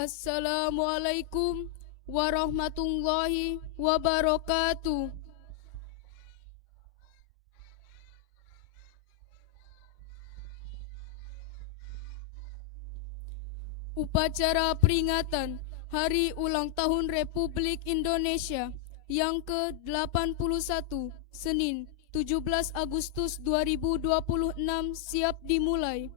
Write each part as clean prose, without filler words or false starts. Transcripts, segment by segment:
Assalamualaikum warahmatullahi wabarakatuh. Upacara peringatan Hari Ulang Tahun Republik Indonesia yang ke-81, Senin 17 Agustus 2026 siap dimulai.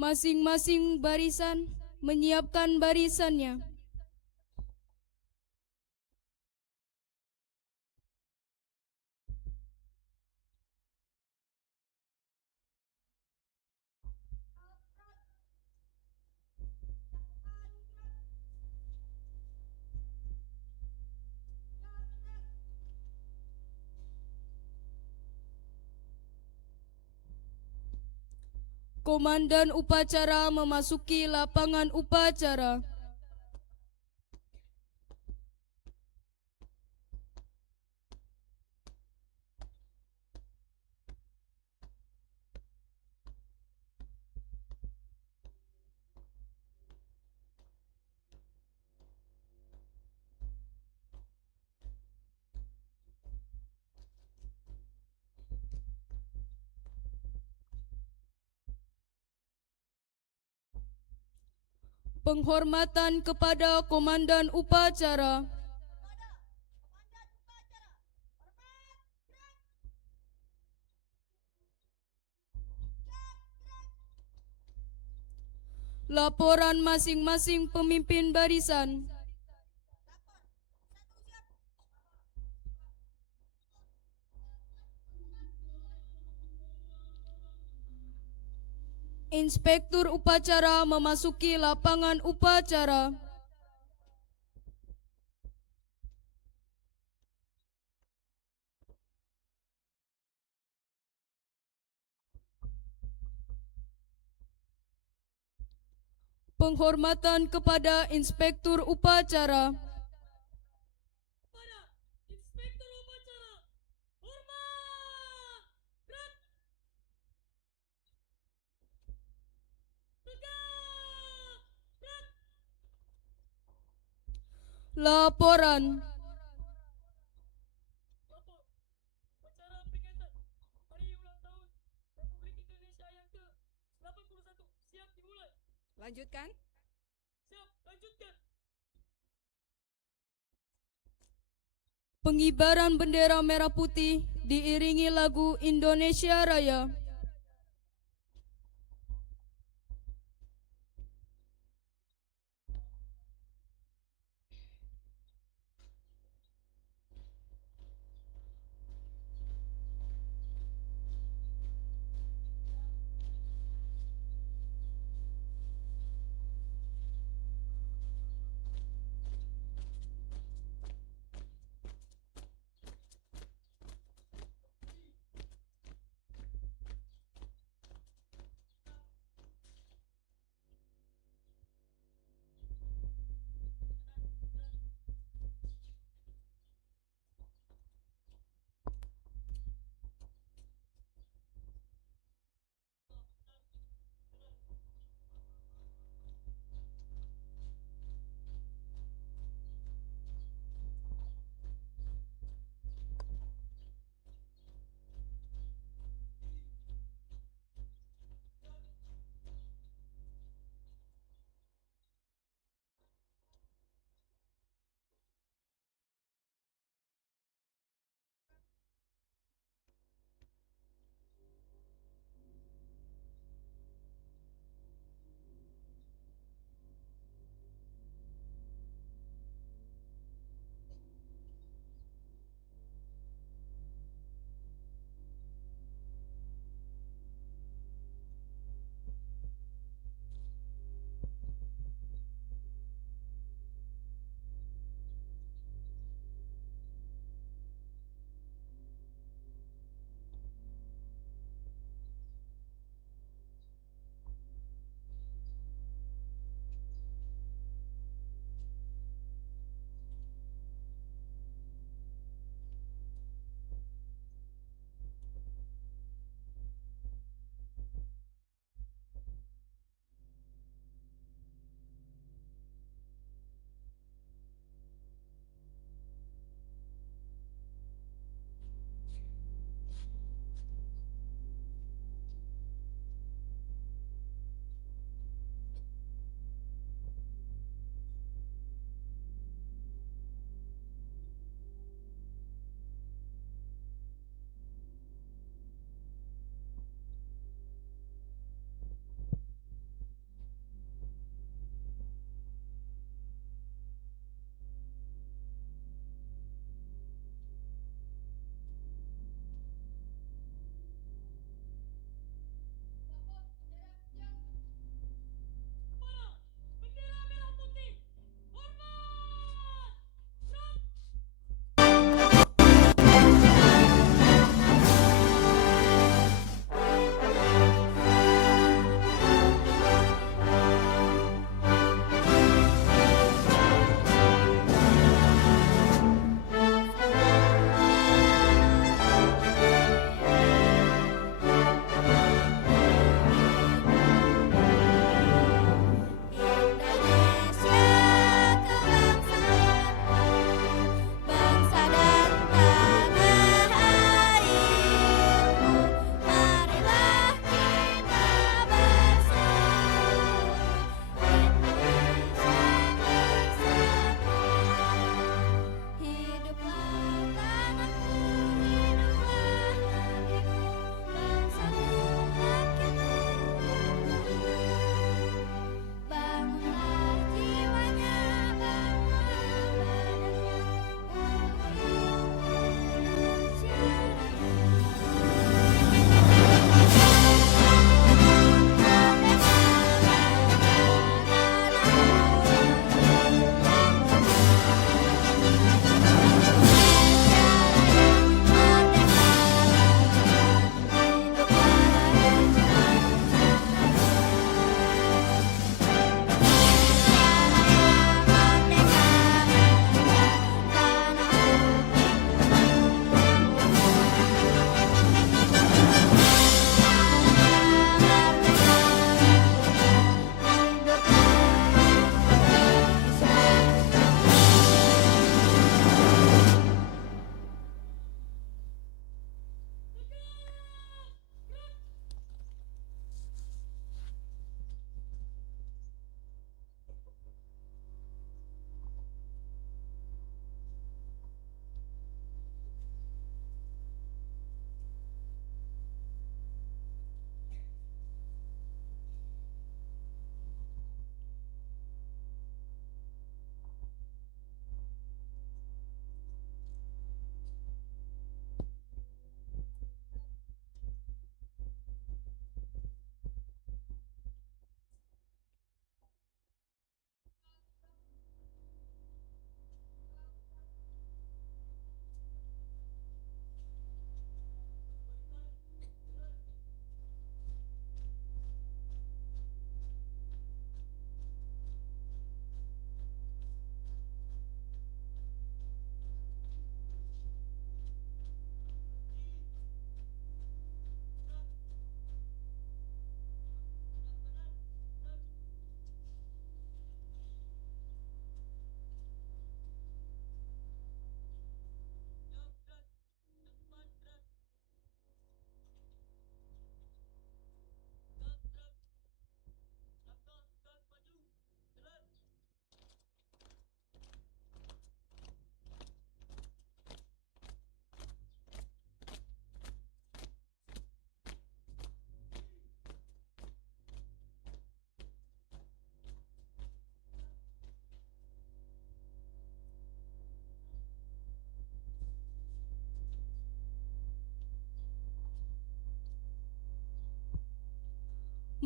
Masing-masing barisan menyiapkan barisannya. Komandan upacara memasuki lapangan upacara. Penghormatan kepada Komandan Upacara. Laporan masing-masing pemimpin barisan. Inspektur upacara memasuki lapangan upacara. Penghormatan kepada Inspektur upacara. Laporan. Acara peringatan Hari Ulang Tahun Republik Indonesia yang ke-81 siap dimulai. Lanjutkan. Siap, lanjutkan. Pengibaran bendera merah putih diiringi lagu Indonesia Raya.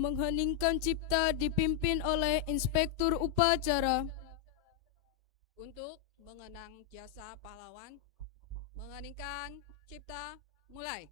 mengheningkan cipta dipimpin oleh Inspektur Upacara. Untuk mengenang jasa pahlawan, mengheningkan cipta, mulai.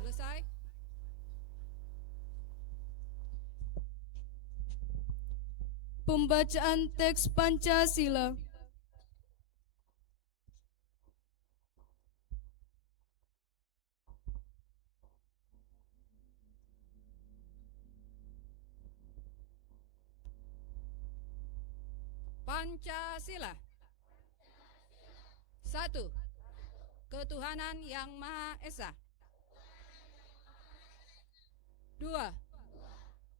Selesai. Pembacaan teks Pancasila. Pancasila. 1. Ketuhanan Yang Maha Esa. 2.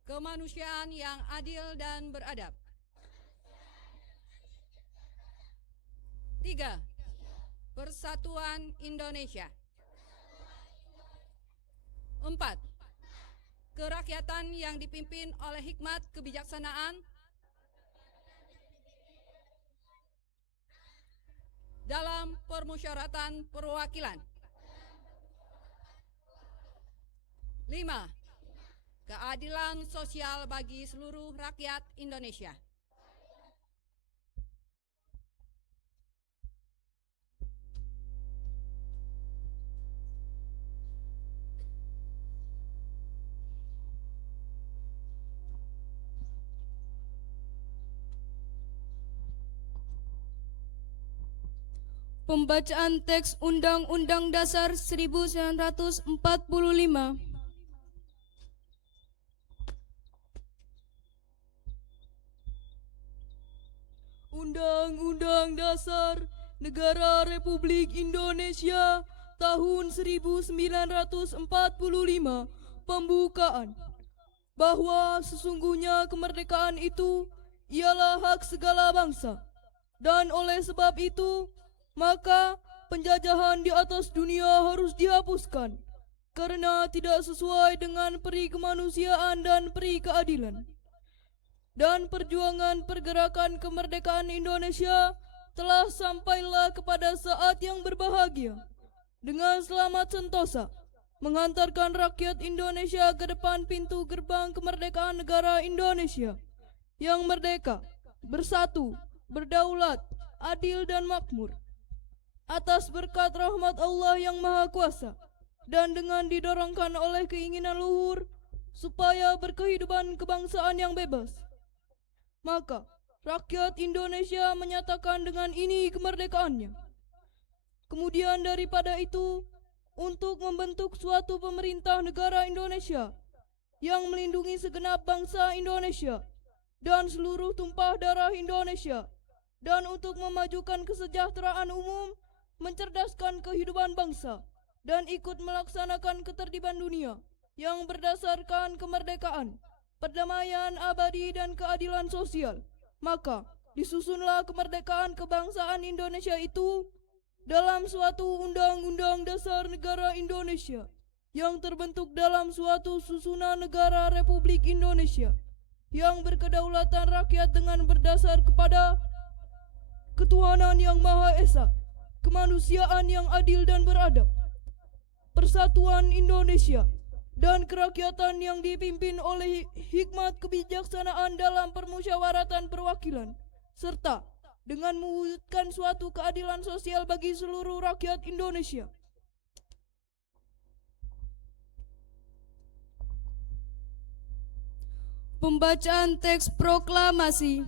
Kemanusiaan yang adil dan beradab. 3. Persatuan Indonesia. 4. Kerakyatan yang dipimpin oleh hikmat kebijaksanaan dalam permusyawaratan perwakilan. 5. Keadilan sosial bagi seluruh rakyat Indonesia. Pembacaan teks Undang-Undang Dasar 1945. Undang-Undang Dasar Negara Republik Indonesia tahun 1945 pembukaan bahwa sesungguhnya kemerdekaan itu ialah hak segala bangsa, dan oleh sebab itu maka penjajahan di atas dunia harus dihapuskan karena tidak sesuai dengan peri kemanusiaan dan peri keadilan. Dan perjuangan pergerakan kemerdekaan Indonesia telah sampailah kepada saat yang berbahagia dengan selamat sentosa menghantarkan rakyat Indonesia ke depan pintu gerbang kemerdekaan negara Indonesia yang merdeka, bersatu, berdaulat, adil dan makmur. Atas berkat rahmat Allah yang Maha Kuasa dan dengan didorongkan oleh keinginan luhur supaya berkehidupan kebangsaan yang bebas, maka rakyat Indonesia menyatakan dengan ini kemerdekaannya. Kemudian daripada itu, untuk membentuk suatu pemerintah negara Indonesia yang melindungi segenap bangsa Indonesia dan seluruh tumpah darah Indonesia, dan untuk memajukan kesejahteraan umum mencerdaskan kehidupan bangsa, dan ikut melaksanakan ketertiban dunia yang berdasarkan kemerdekaan, perdamaian abadi dan keadilan sosial, maka disusunlah kemerdekaan kebangsaan Indonesia itu dalam suatu Undang-Undang Dasar Negara Indonesia yang terbentuk dalam suatu susunan negara Republik Indonesia yang berkedaulatan rakyat dengan berdasar kepada ketuhanan yang Maha Esa, kemanusiaan yang adil dan beradab, persatuan Indonesia, dan kerakyatan yang dipimpin oleh hikmat kebijaksanaan dalam permusyawaratan perwakilan, serta dengan mewujudkan suatu keadilan sosial bagi seluruh rakyat Indonesia. Pembacaan teks proklamasi.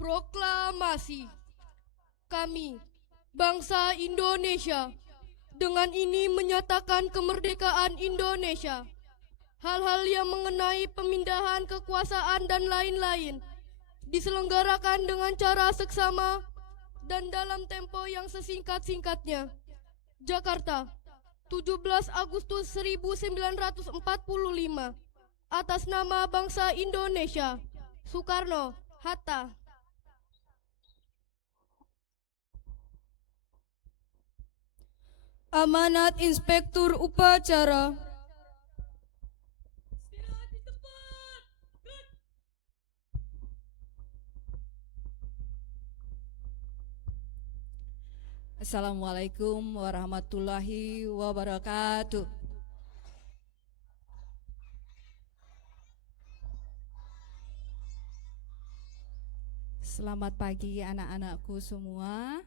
Proklamasi. Kami, bangsa Indonesia, dengan ini menyatakan kemerdekaan Indonesia. Hal-hal yang mengenai pemindahan kekuasaan dan lain-lain diselenggarakan dengan cara seksama dan dalam tempo yang sesingkat-singkatnya. Jakarta, 17 Agustus 1945. Atas nama bangsa Indonesia. Soekarno, Hatta. Amanat Inspektur Upacara. Istirahat di tempat. Good. Assalamualaikum warahmatullahi wabarakatuh. Selamat pagi anak-anakku semua.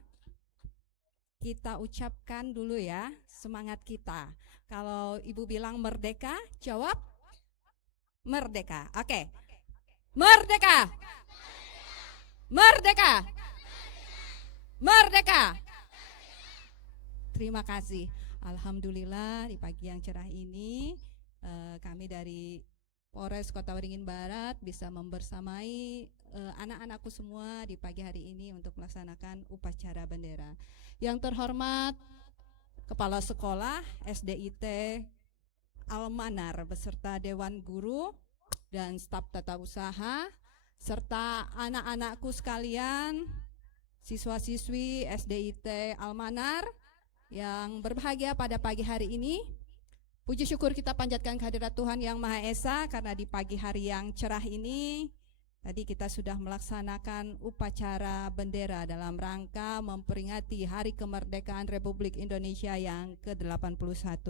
Kita ucapkan dulu ya semangat kita. Kalau ibu bilang merdeka, jawab merdeka. Oke. Merdeka. Merdeka. Merdeka. Terima kasih. Alhamdulillah di pagi yang cerah ini kami dari Polres Kota Waringin Barat bisa membersamai anak-anakku semua di pagi hari ini untuk melaksanakan upacara bendera. Yang terhormat Kepala Sekolah SDIT Almanar beserta Dewan Guru dan staf tata usaha serta anak-anakku sekalian, siswa-siswi SDIT Almanar yang berbahagia pada pagi hari ini. Puji syukur kita panjatkan kehadirat Tuhan Yang Maha Esa karena di pagi hari yang cerah ini tadi kita sudah melaksanakan upacara bendera dalam rangka memperingati Hari Kemerdekaan Republik Indonesia yang ke-81.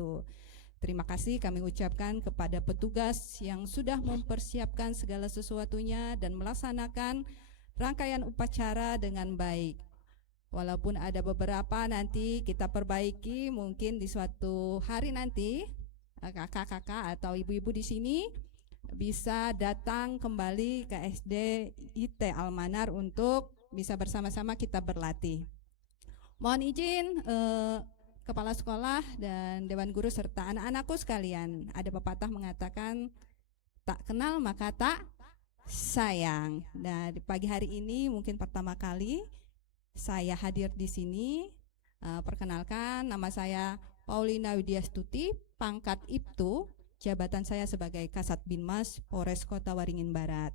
Terima kasih kami ucapkan kepada petugas yang sudah mempersiapkan segala sesuatunya dan melaksanakan rangkaian upacara dengan baik. Walaupun ada beberapa nanti kita perbaiki mungkin di suatu hari nanti kakak-kakak atau ibu-ibu di sini bisa datang kembali ke SDIT Almanar untuk bisa bersama-sama kita berlatih. Mohon izin Kepala Sekolah dan Dewan Guru serta anak-anakku sekalian, ada pepatah mengatakan tak kenal maka tak sayang. Nah, di pagi hari ini mungkin pertama kali saya hadir di sini. Perkenalkan, nama saya Paulina Widyastuti, pangkat Ibtu, jabatan saya sebagai Kasat Binmas Polres Kota Waringin Barat.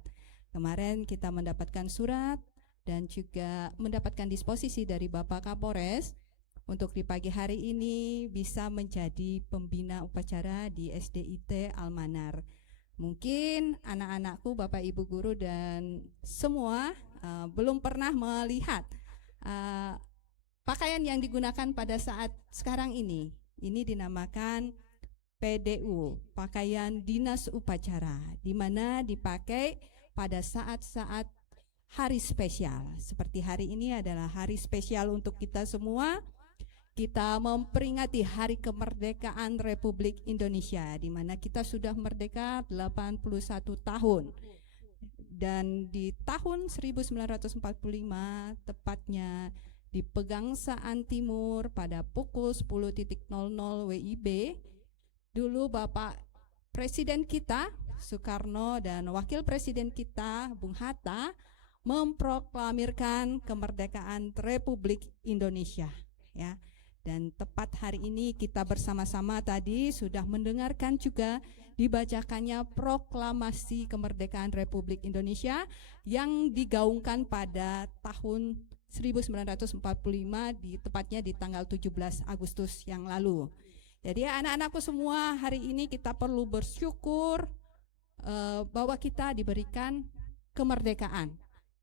Kemarin kita mendapatkan surat dan juga mendapatkan disposisi dari Bapak Kapolres untuk di pagi hari ini bisa menjadi pembina upacara di SDIT Almanar. Mungkin anak-anakku, Bapak Ibu Guru dan semua belum pernah melihat pakaian yang digunakan pada saat sekarang ini. Ini dinamakan PDU, pakaian dinas upacara, di mana dipakai pada saat-saat hari spesial. Seperti hari ini adalah hari spesial untuk kita semua. Kita memperingati Hari Kemerdekaan Republik Indonesia, di mana kita sudah merdeka 81 tahun. Dan di tahun 1945 tepatnya di Pegangsaan Timur pada pukul 10.00 WIB, dulu Bapak Presiden kita Soekarno dan Wakil Presiden kita Bung Hatta memproklamirkan kemerdekaan Republik Indonesia, ya. Dan tepat hari ini kita bersama-sama tadi sudah mendengarkan juga dibacakannya proklamasi kemerdekaan Republik Indonesia yang digaungkan pada tahun 1945 tepatnya di tanggal 17 Agustus yang lalu. Jadi anak-anakku semua, hari ini kita perlu bersyukur bahwa kita diberikan kemerdekaan.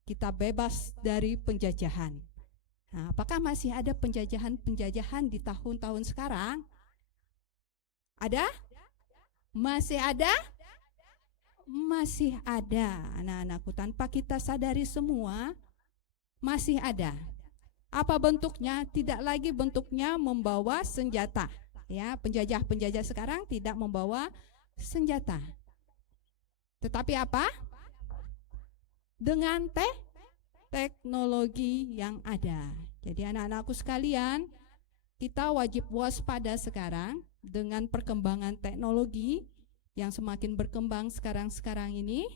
Kita bebas dari penjajahan. Nah, apakah masih ada penjajahan-penjajahan di tahun-tahun sekarang? Ada? Masih ada? Masih ada, anak-anakku. Tanpa kita sadari semua, masih ada. Apa bentuknya? Tidak lagi bentuknya membawa senjata. Ya, penjajah-penjajah sekarang tidak membawa senjata. Tetapi apa? Dengan teknologi yang ada. Jadi anak-anakku sekalian, kita wajib waspada sekarang dengan perkembangan teknologi yang semakin berkembang sekarang ini.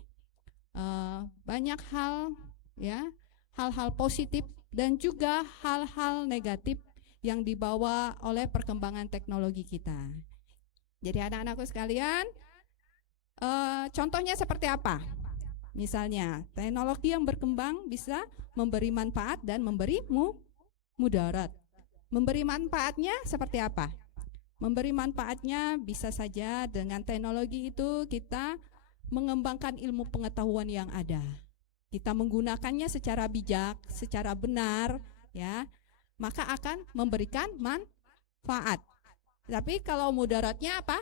Banyak hal, ya, hal-hal positif dan juga hal-hal negatif yang dibawa oleh perkembangan teknologi kita. Jadi anak-anakku sekalian, contohnya seperti apa? Misalnya teknologi yang berkembang bisa memberi manfaat dan memberi mudarat. Memberi manfaatnya seperti apa? Memberi manfaatnya bisa saja dengan teknologi itu kita mengembangkan ilmu pengetahuan yang ada. Kita menggunakannya secara bijak, secara benar, ya, maka akan memberikan manfaat. Tapi kalau mudaratnya apa?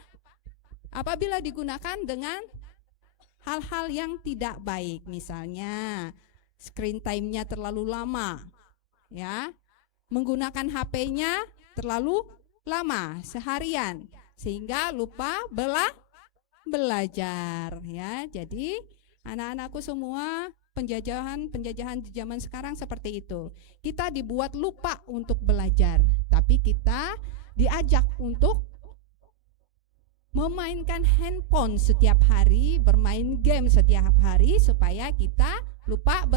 Apabila digunakan dengan hal-hal yang tidak baik, misalnya screen time-nya terlalu lama, ya, menggunakan HP-nya terlalu lama seharian sehingga lupa belajar, ya. Jadi anak-anakku semua, penjajahan di zaman sekarang seperti itu. Kita dibuat lupa untuk belajar, tapi kita diajak untuk memainkan handphone setiap hari, bermain game setiap hari supaya kita lupa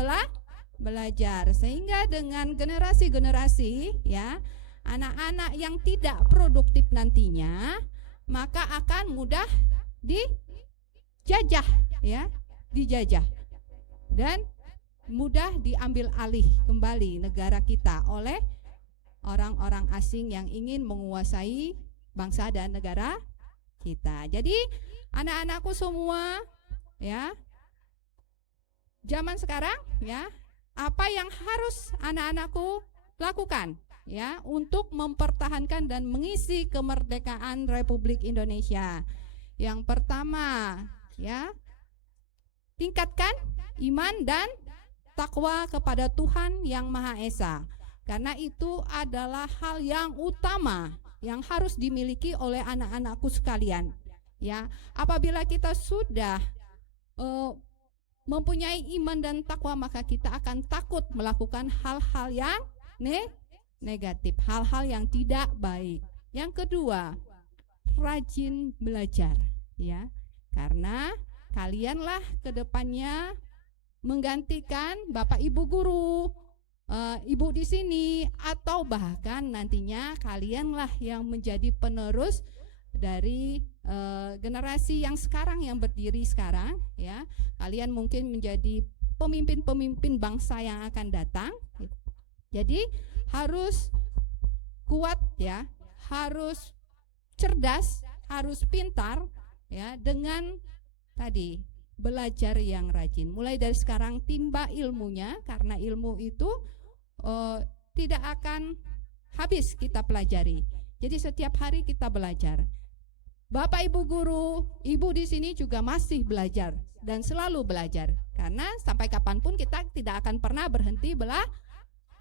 belajar. Sehingga dengan generasi-generasi, ya, anak-anak yang tidak produktif nantinya maka akan mudah dijajah, ya, dijajah dan mudah diambil alih kembali negara kita oleh orang-orang asing yang ingin menguasai bangsa dan negara kita. Jadi anak-anakku semua, ya, zaman sekarang, ya, apa yang harus anak-anakku lakukan, ya, untuk mempertahankan dan mengisi kemerdekaan Republik Indonesia? Yang pertama, ya, tingkatkan iman dan takwa kepada Tuhan Yang Maha Esa, karena itu adalah hal yang utama yang harus dimiliki oleh anak-anakku sekalian, ya. Apabila kita sudah mempunyai iman dan takwa, maka kita akan takut melakukan hal-hal yang negatif, hal-hal yang tidak baik. Yang kedua, rajin belajar, ya, karena kalianlah kedepannya menggantikan bapak ibu guru, ibu di sini, atau bahkan nantinya kalianlah yang menjadi penerus dari generasi yang sekarang, yang berdiri sekarang, ya. Kalian mungkin menjadi pemimpin-pemimpin bangsa yang akan datang. Jadi harus kuat, ya, harus cerdas, harus pintar, ya, dengan tadi belajar yang rajin. Mulai dari sekarang timba ilmunya, karena ilmu itu tidak akan habis kita pelajari. Jadi setiap hari kita belajar. Bapak ibu guru, ibu di sini juga masih belajar dan selalu belajar, karena sampai kapanpun kita tidak akan pernah berhenti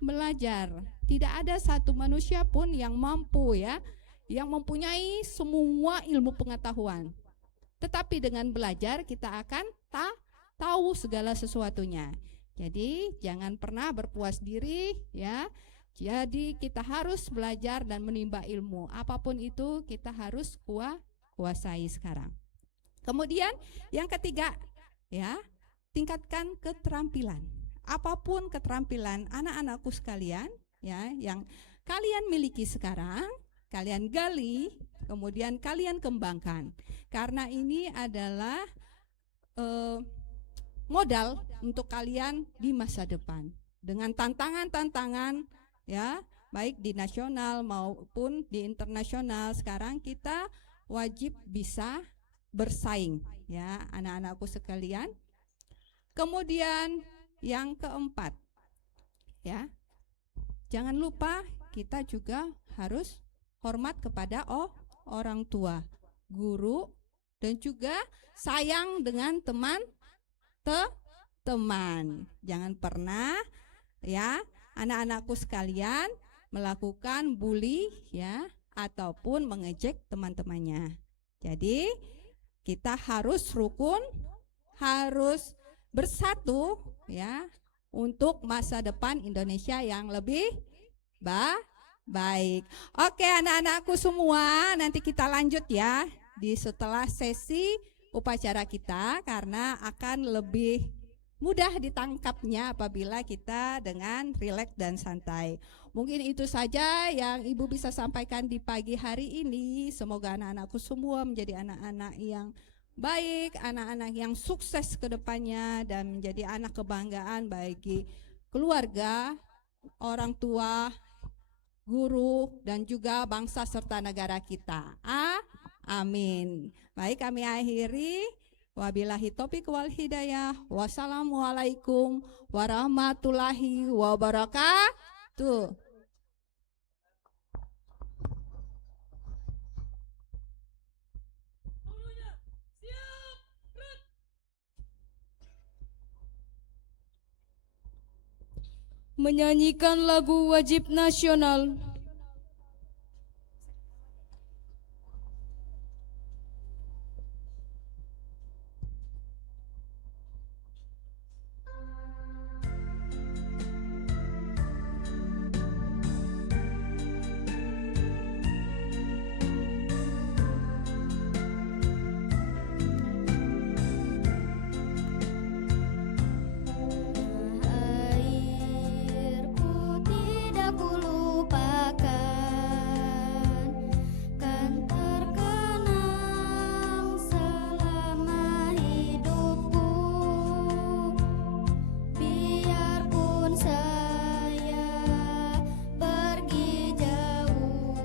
belajar. Tidak ada satu manusia pun yang mampu, ya, yang mempunyai semua ilmu pengetahuan. Tetapi dengan belajar kita akan tahu segala sesuatunya. Jadi jangan pernah berpuas diri, ya. Jadi kita harus belajar dan menimba ilmu. Apapun itu kita harus kuasai sekarang. Kemudian yang ketiga, ya, tingkatkan keterampilan. apapun keterampilan anak-anakku sekalian ya yang kalian miliki sekarang, kalian gali, kemudian kalian kembangkan. Karena ini adalah modal untuk kalian di masa depan. Dengan tantangan-tantangan ya, baik di nasional maupun di internasional, sekarang kita wajib bisa bersaing ya, anak-anakku sekalian. Kemudian yang keempat ya, jangan lupa kita juga harus hormat kepada orang tua, guru, dan juga sayang dengan teman. Jangan pernah ya anak-anakku sekalian melakukan bully ya ataupun mengejek teman-temannya. Jadi kita harus rukun, harus bersatu ya untuk masa depan Indonesia yang lebih baik. Oke anak-anakku semua, nanti kita lanjut ya di setelah sesi upacara kita, karena akan lebih mudah ditangkapnya apabila kita dengan rileks dan santai. Mungkin itu saja yang Ibu bisa sampaikan di pagi hari ini. Semoga anak-anakku semua menjadi anak-anak yang baik, anak-anak yang sukses ke depannya dan menjadi anak kebanggaan bagi keluarga, orang tua, guru, dan juga bangsa serta negara kita. Amin. Baik, kami akhiri. Wabillahi taufiq wal hidayah. Wassalamualaikum warahmatullahi wabarakatuh. Seluruhnya siap, gerak. Menyanyikan lagu wajib nasional. Airku tidak kulupakan, kan terkenang selama hidupku. Biarpun saya pergi jauh,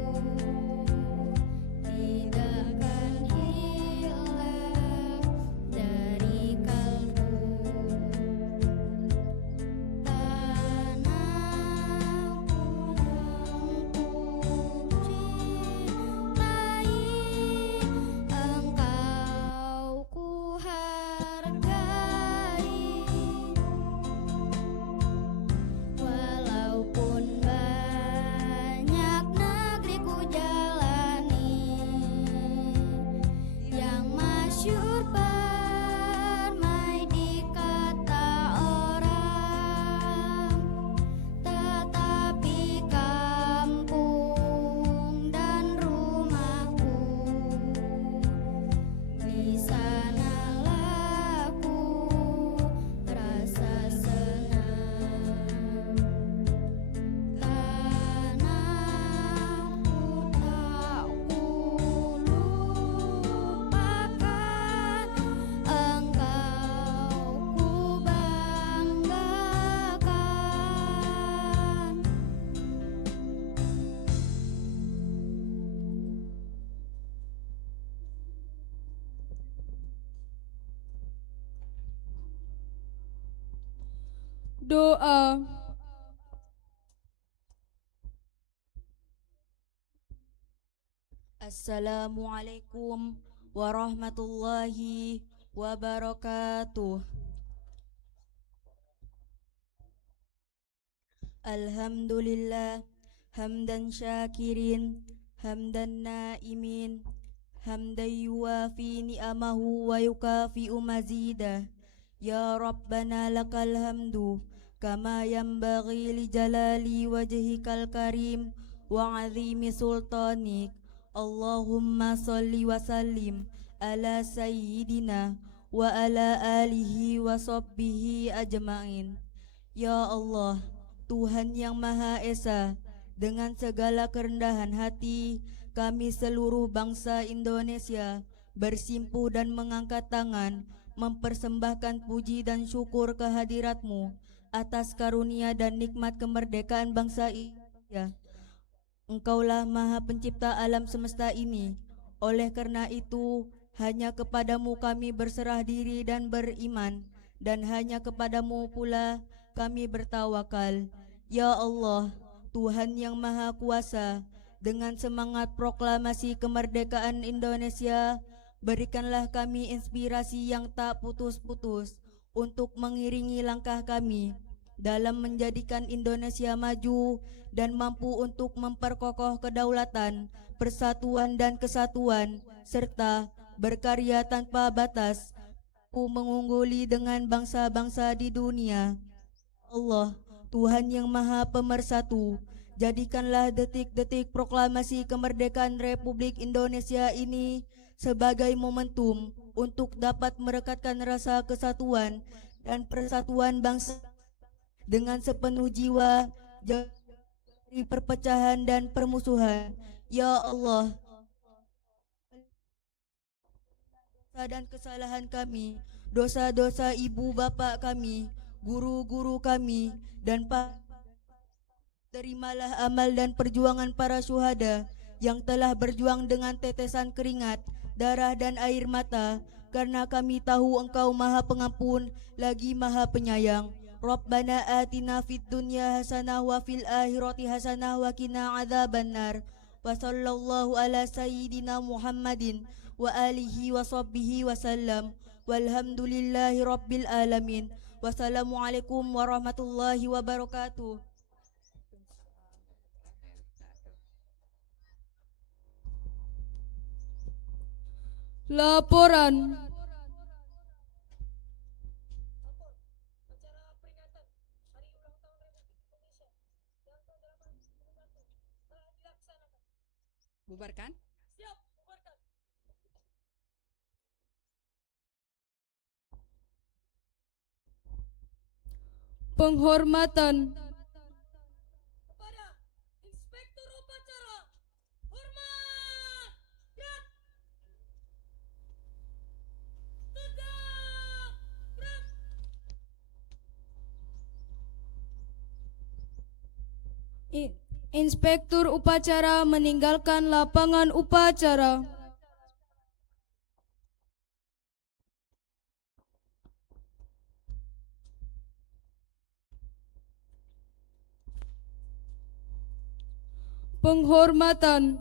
tidak akan hilang dari kalbu. Engkau ku hargai, walaupun banyak negeri ku jalani, yang masyhur permai di kata orang, tetapi kampung dan rumahku, di sanalah ku rasa senang. Tanahku tak kulupakan, engkau ku banggakan. Doa. Assalamualaikum warahmatullahi wabarakatuh. Alhamdulillah hamdan syakirin, hamdan naimin, hamdan yuwafi ni'amahu wa yukafi'u mazidah. Ya Rabbana lakal hamdu kama yanbaghi li jalali wajhikal karim wa azimi sultanik. Allahumma salli wa sallim ala sayyidina wa ala alihi wa sahbihi ajma'in. Ya Allah, Tuhan yang Maha Esa, dengan segala kerendahan hati, kami seluruh bangsa Indonesia bersimpuh dan mengangkat tangan, mempersembahkan puji dan syukur kehadirat-Mu atas karunia dan nikmat kemerdekaan bangsa Indonesia. Engkaulah Maha Pencipta alam semesta ini. Oleh karena itu, hanya kepadamu kami berserah diri dan beriman, dan hanya kepadamu pula kami bertawakal. Ya Allah, Tuhan yang Maha Kuasa, dengan semangat proklamasi kemerdekaan Indonesia, berikanlah kami inspirasi yang tak putus-putus untuk mengiringi langkah kami dalam menjadikan Indonesia maju dan mampu untuk memperkokoh kedaulatan, persatuan dan kesatuan, serta berkarya tanpa batas, mengungguli dengan bangsa-bangsa di dunia. Allah, Tuhan yang Maha Pemersatu, jadikanlah detik-detik proklamasi kemerdekaan Republik Indonesia ini sebagai momentum untuk dapat merekatkan rasa kesatuan dan persatuan bangsa dengan sepenuh jiwa dari perpecahan dan permusuhan. Ya Allah, dosa dan kesalahan kami, dosa-dosa ibu bapak kami, guru-guru kami, dan terimalah amal dan perjuangan para syuhada yang telah berjuang dengan tetesan keringat, darah dan air mata, karena kami tahu Engkau Maha Pengampun lagi Maha Penyayang. Rabbana atina fid dunya hasanah wa fil akhirati hasanah wa qina adzabannar. Wa sallallahu ala sayyidina Muhammadin wa alihi wa sahbihi wasallam. Walhamdulillahi rabbil alamin. Wassalamualaikum warahmatullahi wabarakatuh. Laporan. Acara peringatan Hari Ulang Tahun Republik Indonesia yang ke-81 telah dilaksanakan. Bubarkan. Siap, bubarkan. Penghormatan. Kepada Inspektur Upacara, hormat. Gerak. Tegak. Gerak. Inspektur upacara meninggalkan lapangan upacara. Penghormatan.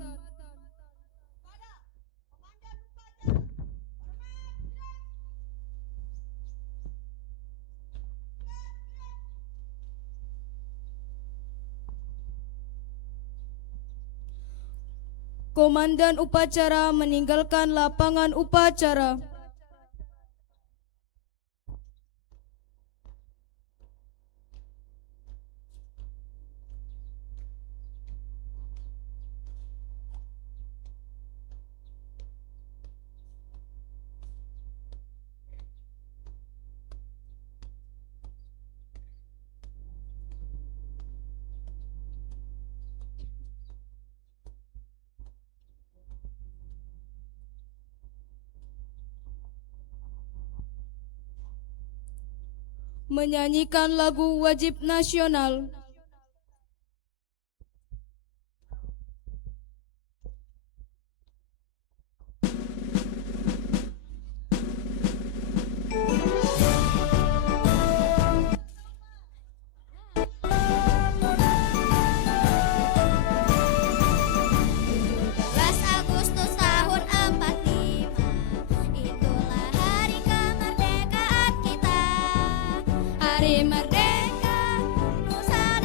Komandan upacara meninggalkan lapangan upacara. Menyanyikan lagu wajib nasional. Agustus tahun 45, itulah hari kemerdekaan kita. Hari merdeka, Nusa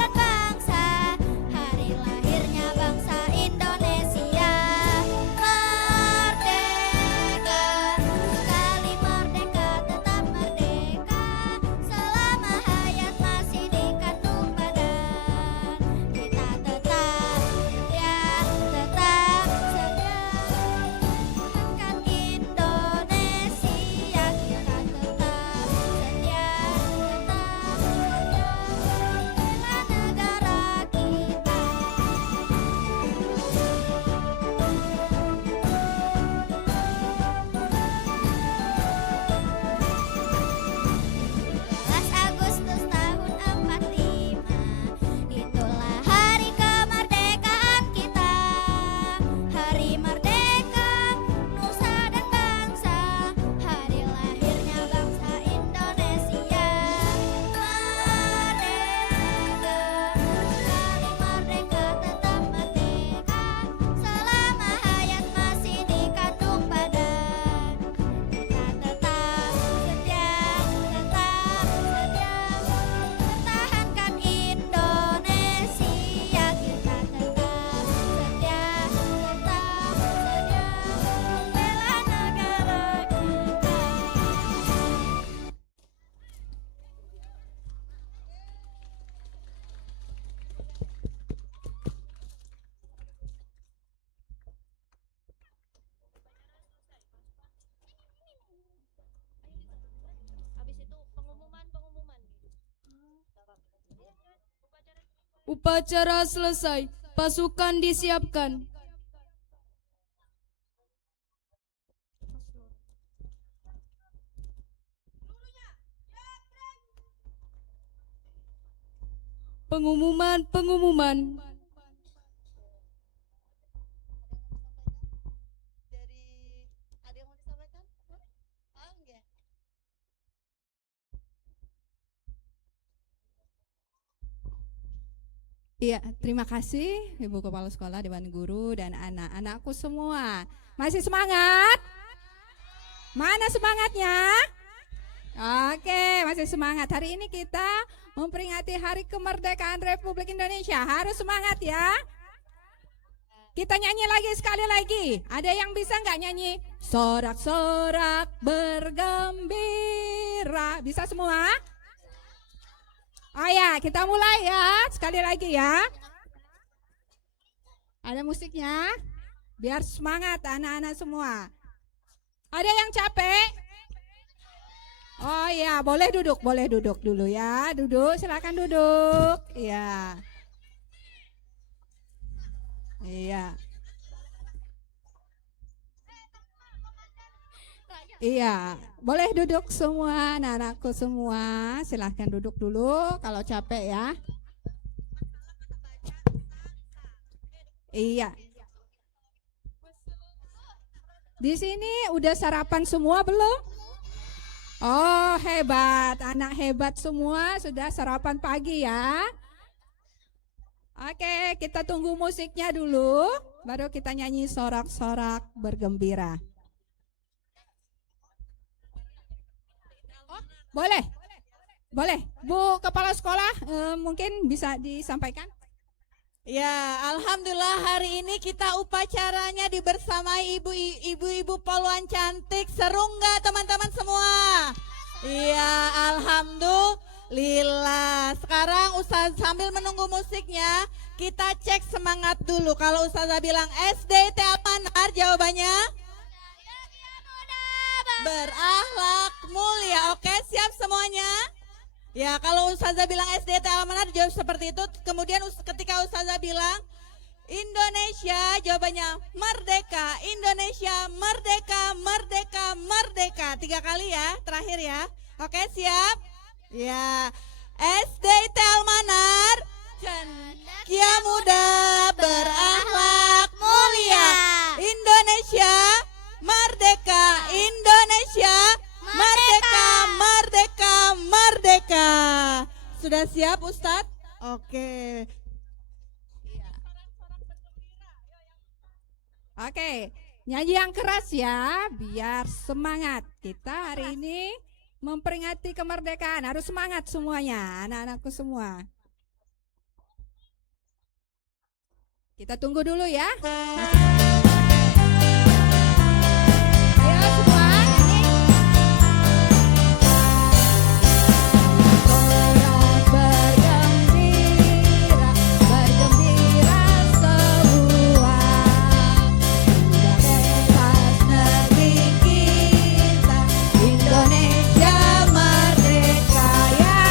Upacara selesai, pasukan disiapkan. Pengumuman. Iya, terima kasih Ibu Kepala Sekolah, Dewan Guru, dan anak-anakku semua. Masih semangat? Mana semangatnya? Oke, masih semangat. Hari ini kita memperingati Hari Kemerdekaan Republik Indonesia. Harus semangat ya. Kita nyanyi lagi sekali lagi. Ada yang bisa nggak nyanyi? Sorak-sorak bergembira. Bisa semua? Oh ya, kita mulai ya. Sekali lagi ya. Ada musiknya. Biar semangat anak-anak semua. Ada yang capek? Oh ya, boleh duduk dulu ya. Duduk, silakan duduk. Iya. Iya. Iya, boleh duduk semua, anak-anakku semua. Silahkan duduk dulu kalau capek ya. Iya. Di sini udah sarapan semua belum? Oh, hebat. Anak hebat semua sudah sarapan pagi ya. Oke, kita tunggu musiknya dulu. Baru kita nyanyi sorak-sorak bergembira. Boleh, boleh. Bu Kepala Sekolah mungkin bisa disampaikan? Ya, alhamdulillah hari ini kita upacaranya dibersamai ibu-ibu poluan cantik. Seru nggak teman-teman semua? Iya, alhamdulillah. Sekarang Ustaz sambil menunggu musiknya, kita cek semangat dulu. Kalau Ustazah bilang SDT Almanar, jawabannya? Berakhlak mulia. Oke, siap semuanya? Ya, kalau Ustazah bilang SDT Almanar jawab seperti itu. Kemudian ketika Ustazah bilang Indonesia, jawabannya merdeka. Indonesia merdeka, merdeka, merdeka. 3 kali ya, terakhir ya. Oke, siap? Ya. SDT Almanar, cendekia muda, berakhlak mulia. Indonesia merdeka, Indonesia merdeka, merdeka, merdeka. Sudah siap Ustadz? Oke. Oke, nyanyi yang keras ya, biar semangat. Kita hari ini memperingati kemerdekaan, harus semangat semuanya, anak-anakku semua. Kita tunggu dulu ya. Ayo semua nyanyi. Sorak bergembira, bergembira semua. Sudah bebas negeri kita, Indonesia merdeka ya.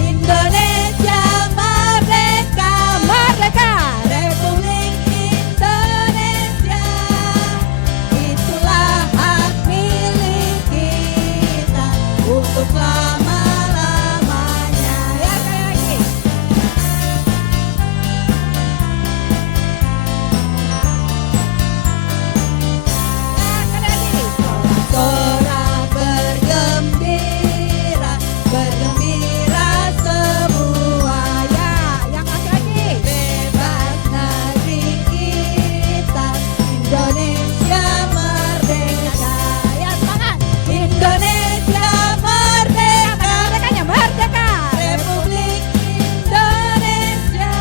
Indonesia merdeka, merdeka. Republik Indonesia, itulah hak milik kita untuk selama-lamanya. Ya, sekali lagi. Sekali lagi. Sorak bergembira, bergembira semua ya. Yang lagi. Bebas negeri kita, Indonesia merdeka. Ya, semangat. Indonesia merdeka. Merdekanya merdeka. Republik Indonesia,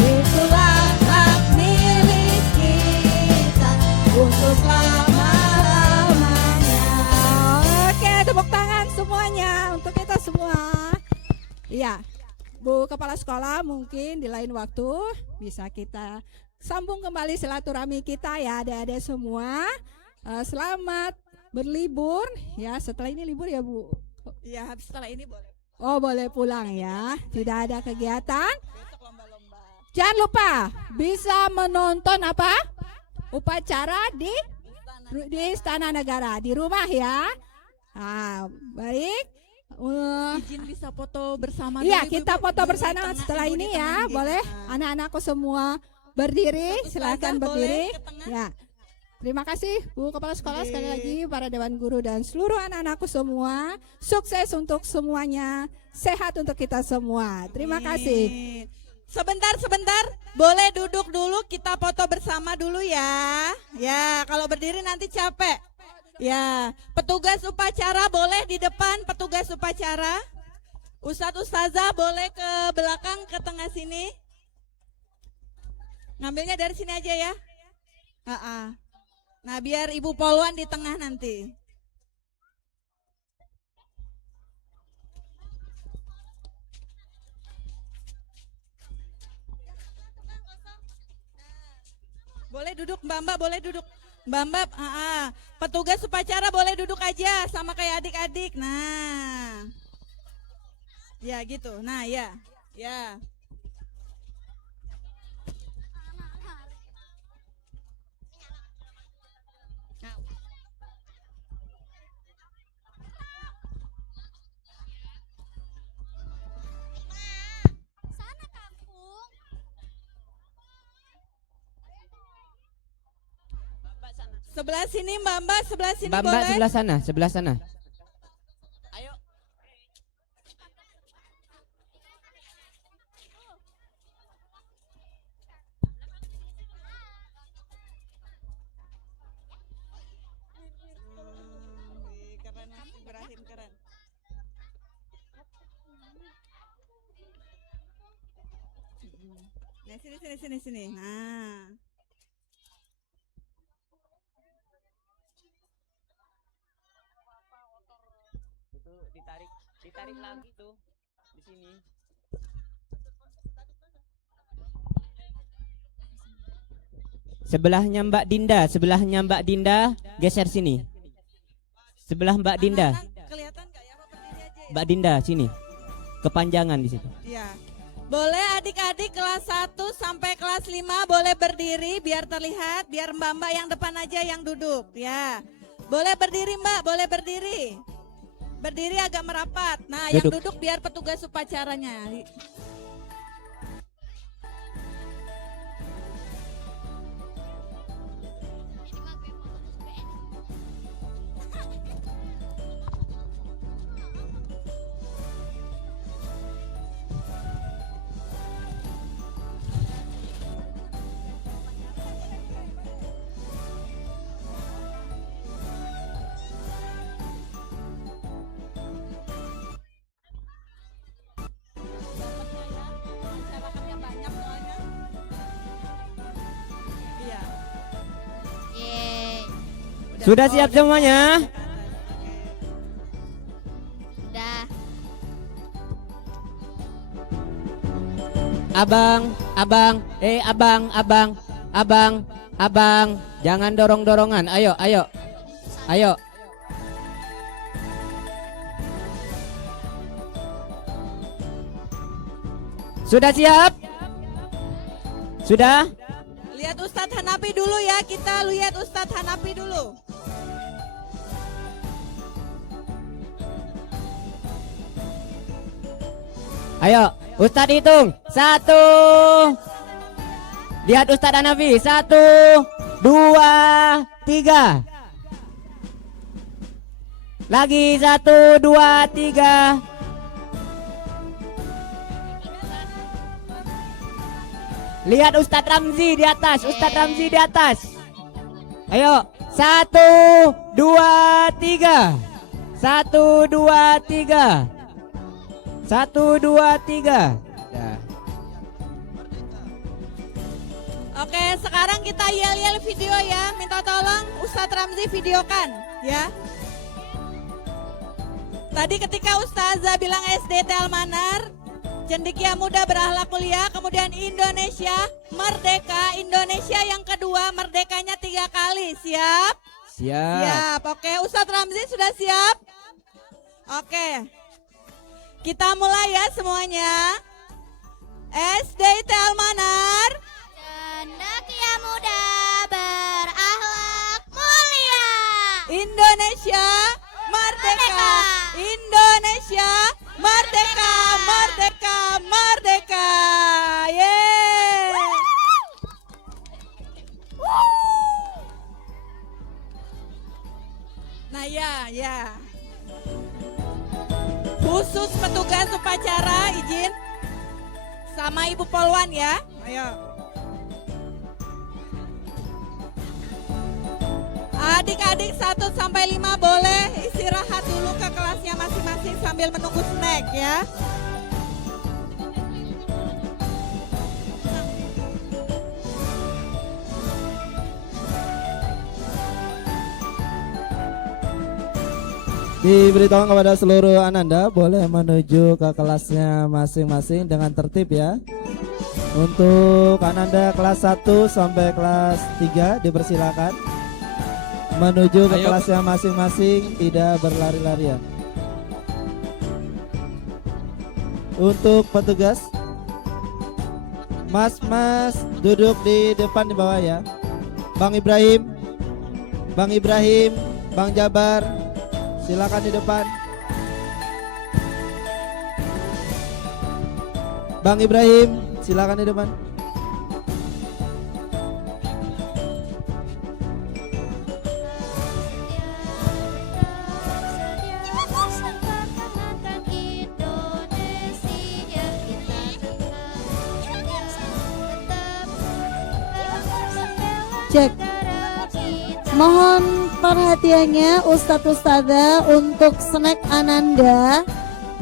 itulah hak milik kita untuk selama-lamanya. Oke, tepuk tangan semuanya untuk kita semua. Iya, Bu Kepala Sekolah, mungkin di lain waktu bisa kita sambung kembali silaturahmi kita ya adik-adik semua. Selamat berlibur ya, setelah ini libur ya Bu. Ya, setelah ini boleh. Oh, boleh pulang ya. Tidak ada kegiatan. Jangan lupa bisa menonton apa? Upacara di Istana Negara di rumah ya. Baik. Izin bisa foto bersama Iya, dulu, kita Ibu-ibu. foto Ibu di bersama tengah, setelah Ibu di ini tengah, ya. gitu. Boleh Nah. anak-anakku semua berdiri, Ustazah silakan boleh berdiri. ke tengah? Ya. Terima kasih Bu Kepala Sekolah, sekali lagi para Dewan Guru dan seluruh anak-anakku semua. Sukses untuk semuanya, sehat untuk kita semua. Terima kasih. Amin. Sebentar, boleh duduk dulu, kita foto bersama dulu ya. Ya, kalau berdiri nanti capek. Ya, petugas upacara boleh di depan, petugas upacara. Ustadz Ustazah boleh ke belakang, ke tengah sini. Ngambilnya dari sini aja ya. Nah, biar Ibu Polwan di tengah nanti. Boleh duduk Mbak, boleh duduk. Mbak, petugas upacara boleh duduk aja sama kayak adik-adik. Nah. Ya gitu. Nah, ya. Ya. Sana kampung. Sebelah sini Mbak, sebelah sini Mbak boleh. sebelah sana, sebelah sana. Keren, Ibrahim keren. Nah, sini. Nah. Itu ditarik lagi tuh di sini. Sebelahnya Mbak Dinda, geser sini. Sebelah Mbak Dinda, Anak-anak kelihatan nggak ya? Apa berdiri aja ya? Mbak Dinda sini. Kepanjangan di situ. Iya. Boleh adik-adik kelas 1 sampai kelas 5 boleh berdiri biar terlihat, biar Mbak-mbak yang depan aja yang duduk, ya. Boleh berdiri Mbak, boleh berdiri. Berdiri agak merapat. Nah, yang Duduk. duduk biar petugas upacaranya. Masyarakatnya banyak soalnya. Iya. Yeay. Sudah siap semuanya? Udah. Abang, jangan dorong-dorongan. Ayo. Sudah siap? Sudah? Lihat Ustadz Hanapi dulu ya, kita lihat Ustadz Hanapi dulu. Ayo, Ustadz hitung. 1. Lihat Ustadz Hanafi. 1, 2, 3. Lagi 1, 2, 3. Lihat Ustadz Ramzi di atas. Ayo, 1, 2, 3. 1, 2, 3. 1, 2, 3. Oke, sekarang kita yel-yel video ya. Minta tolong Ustadz Ramzi videokan ya. Tadi ketika Ustazah bilang SDT Almanar, cendekia muda berakhlak mulia, kemudian Indonesia merdeka, Indonesia yang kedua, merdekanya 3 kali. Siap? Siap. Siap. Oke, Ustadz Ramzi sudah siap? Oke. kita mulai ya semuanya. SDIT Almanar. Cendekia muda berakhlak mulia. Indonesia merdeka. Indonesia merdeka, merdeka, merdeka. Yeay. Nah ya. Khusus petugas upacara izin sama Ibu Polwan ya. Ayo. Adik-adik 1 sampai 5 boleh istirahat dulu ke kelasnya masing-masing sambil menunggu snack ya. Diberitahu kepada seluruh Ananda boleh menuju ke kelasnya masing-masing dengan tertib ya. Untuk Ananda kelas 1 sampai kelas 3 dipersilakan menuju ke kelasnya masing-masing, tidak berlari-larian. Untuk petugas, Mas duduk di depan di bawah ya. Bang Ibrahim, Bang Jabar, silakan di depan. Bang Ibrahim, silakan di depan. Cek. Mohon perhatiannya Ustadz Ustadzah untuk snack Ananda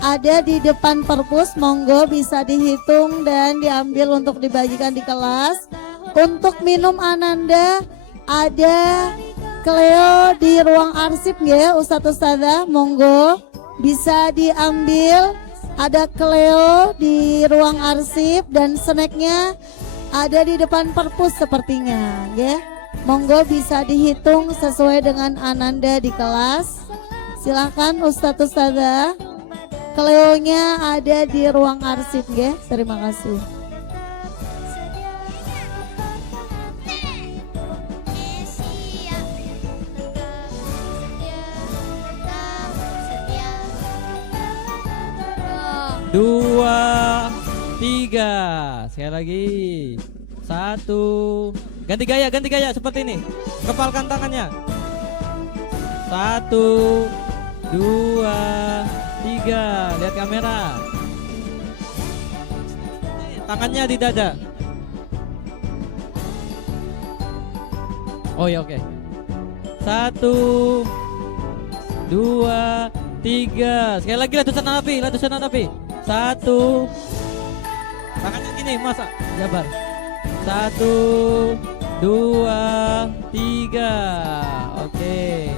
ada di depan perpus, monggo bisa dihitung dan diambil untuk dibagikan di kelas. Untuk minum Ananda ada Cleo di ruang arsip ya Ustadz Ustadzah, monggo bisa diambil. Ada Cleo di ruang arsip dan snacknya ada di depan perpus sepertinya ya. Monggo bisa dihitung sesuai dengan Ananda di kelas. Silahkan Ustadz Ustadzah. Cleo-nya ada di ruang arsip ya. Terima kasih. Dua, tiga, sekali lagi. 1, ganti gaya seperti ini. Kepalkan tangannya. 1, 2, 3, lihat kamera. Tangannya di dada. Oh ya oke. 1, 2, 3. Sekali lagi letusan api. 1. Tangannya gini, masa Jabar. 1, 2, 3. Oke.